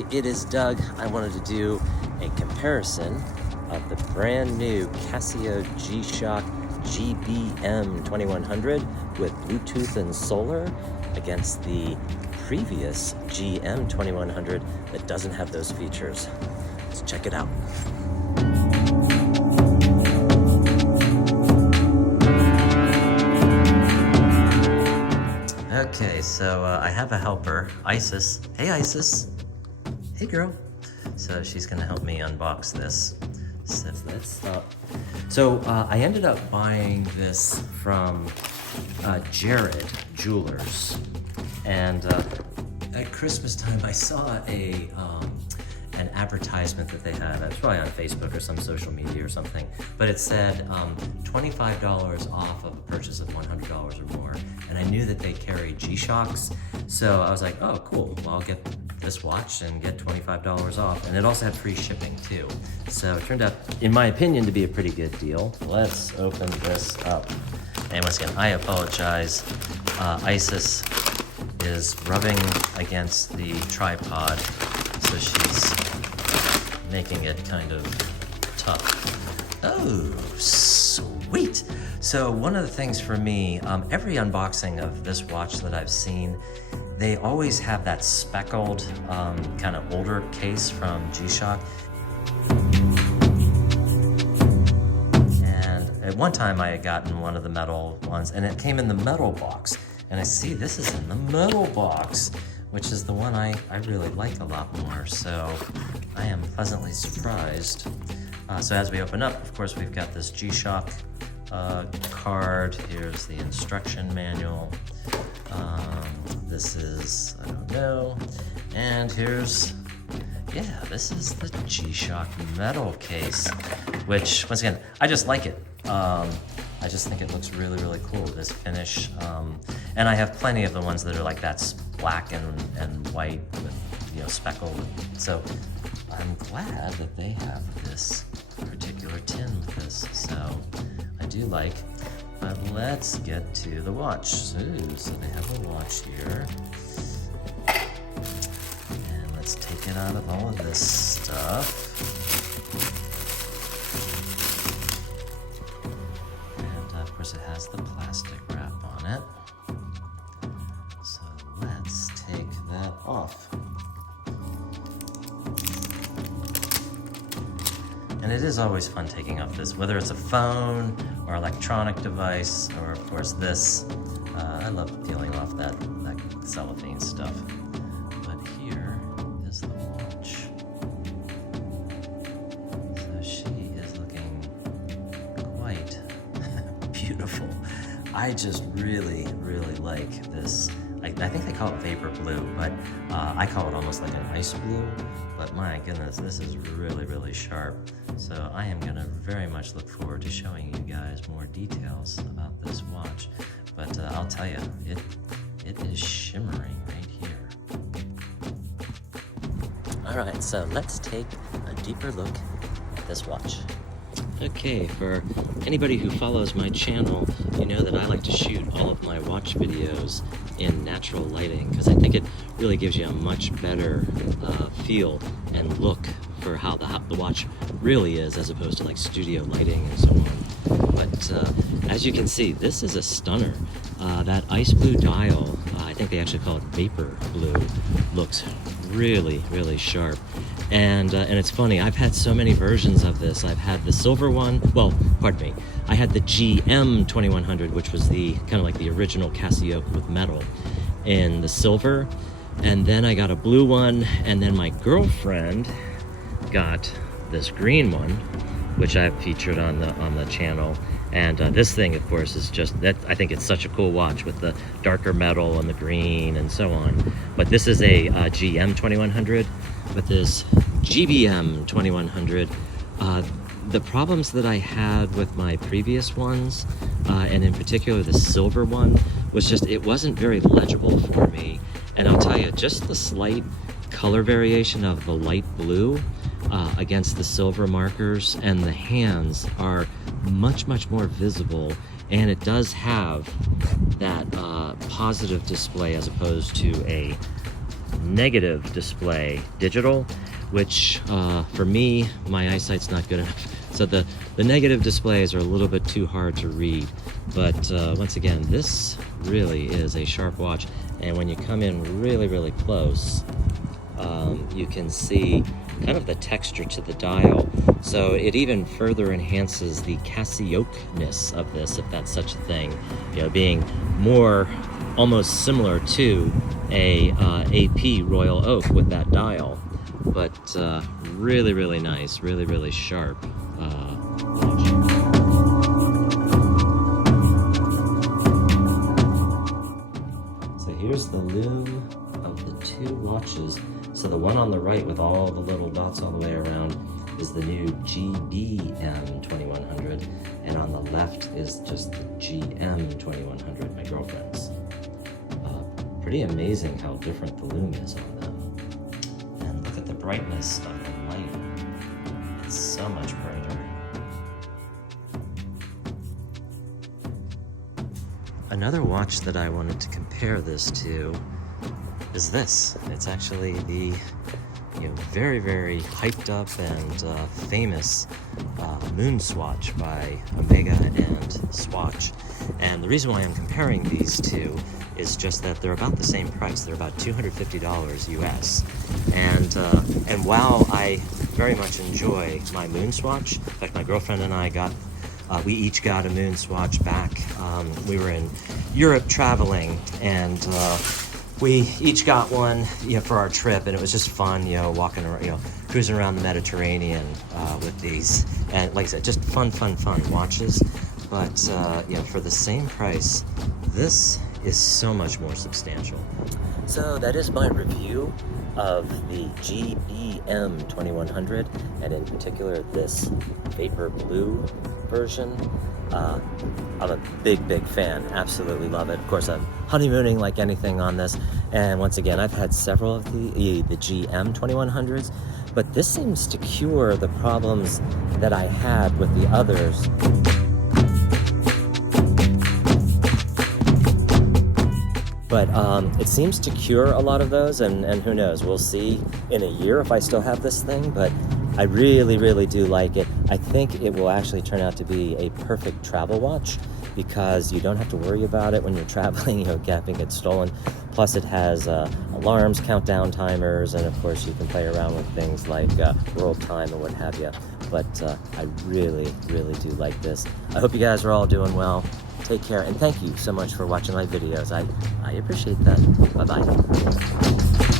everybody, it is Doug. I wanted to do a comparison of the brand new Casio G-Shock GBM2100 with Bluetooth and solar against the previous GM2100 that doesn't have those features. Let's check it out. Okay, so I have a helper, Isis. Hey, Isis. Hey, girl. So she's gonna help me unbox this. So let's stop. So I ended up buying this from Jared Jewelers, and at Christmas time I saw an advertisement that they had. It was probably on Facebook or some social media or something, but it said $25 off of a purchase of $100 or more. And I knew that they carry G-Shocks, so I was like, oh, cool. Well, I'll get this watch and get $25 off. And it also had free shipping too. So it turned out, in my opinion, to be a pretty good deal. Let's open this up. And once again, I apologize. Isis is rubbing against the tripod, so she's making it kind of tough. Oh, sweet. So one of the things for me, every unboxing of this watch that I've seen, they always have that speckled, kind of older case from G-Shock. And at one time I had gotten one of the metal ones, and it came in the metal box. And I see this is in the metal box, which is the one I really like a lot more. So I am pleasantly surprised. So as we open up, of course, we've got this G-Shock card. Here's the instruction manual. This is, I don't know. And here's, yeah, this is the G-Shock metal case, which, once again, I just like it. I just think it looks really, really cool, this finish. And I have plenty of the ones that are like that's black and white with, you know, speckled. So I'm glad that they have this particular tin with this. So I do like, but let's get to the watch. So they have a watch here. And let's take it out of all of this stuff. Of course, it has the plastic wrap on it. So let's take that off. And it is always fun taking off this, whether it's a phone or electronic device, or of course this. I love peeling off that cellophane stuff. But here is the watch. So she is looking quite beautiful. I just really, really like this. I think they call it vapor blue, but I call it almost like an ice blue. But my goodness, this is really, really sharp. So I am gonna very much look forward to showing you guys more details about this watch. But I'll tell you, it is shimmering right here. All right, so let's take a deeper look at this watch. Okay, for anybody who follows my channel, you know that I like to shoot all of my watch videos in natural lighting because I think it really gives you a much better feel and look for how the watch really is, as opposed to like studio lighting and so on. But as you can see, this is a stunner. That ice blue dial, I think they actually call it vapor blue, looks really, really sharp. And it's funny, I've had so many versions of this. I've had the silver one, well, pardon me, I had the GM2100, which was the kind of like the original CasiOak with metal in the silver. And then I got a blue one, and then my girlfriend got this green one, which I've featured on the channel. And this thing, of course, is just that. I think it's such a cool watch with the darker metal and the green and so on. But this is a GM2100 with this GBM2100. The problems that I had with my previous ones, and in particular the silver one, was just it wasn't very legible for me. And I'll tell you, just the slight color variation of the light blue against the silver markers, and the hands are much more visible, and it does have that positive display as opposed to a negative display digital, which for me, my eyesight's not good enough. So the negative displays are a little bit too hard to read. But once again, this really is a sharp watch. And when you come in really, really close, you can see kind of the texture to the dial. So it even further enhances the CasiOak-ness of this, if that's such a thing. You know, being more almost similar to a AP Royal Oak with that dial. But really, really nice, really, really sharp watch. So here's the lume of the two watches. So the one on the right with all the little dots all the way around is the new GBM2100, and on the left is just the GM2100, my girlfriend's. Pretty amazing how different the lume is on them. And look at the brightness of the light. It's so much brighter. Another watch that I wanted to compare this to is this. It's actually the very, very hyped up and famous Moon Swatch by Omega and Swatch. And the reason why I'm comparing these two is just that they're about the same price. They're about $250 US. And while I very much enjoy my Moon Swatch, in fact, my girlfriend and I we each got a Moon Swatch back. We were in Europe traveling, and we each got one, for our trip, and it was just fun, walking around, cruising around the Mediterranean with these. And like I said, just fun watches. But for the same price, this is so much more substantial. So that is my review of the GBM2100, and in particular this Vapor Blue version. I'm a big fan, absolutely love it. Of course, I'm honeymooning like anything on this, and once again, I've had several of the GM2100s, but this seems to cure the problems that I had with the others. But it seems to cure a lot of those, and who knows, we'll see in a year if I still have this thing, but I really do like it. I think it will actually turn out to be a perfect travel watch because you don't have to worry about it when you're traveling, having it stolen. Plus it has alarms, countdown timers, and of course you can play around with things like world time and what have you. But I really do like this. I hope you guys are all doing well. Take care, and thank you so much for watching my videos. I appreciate that. Bye-bye.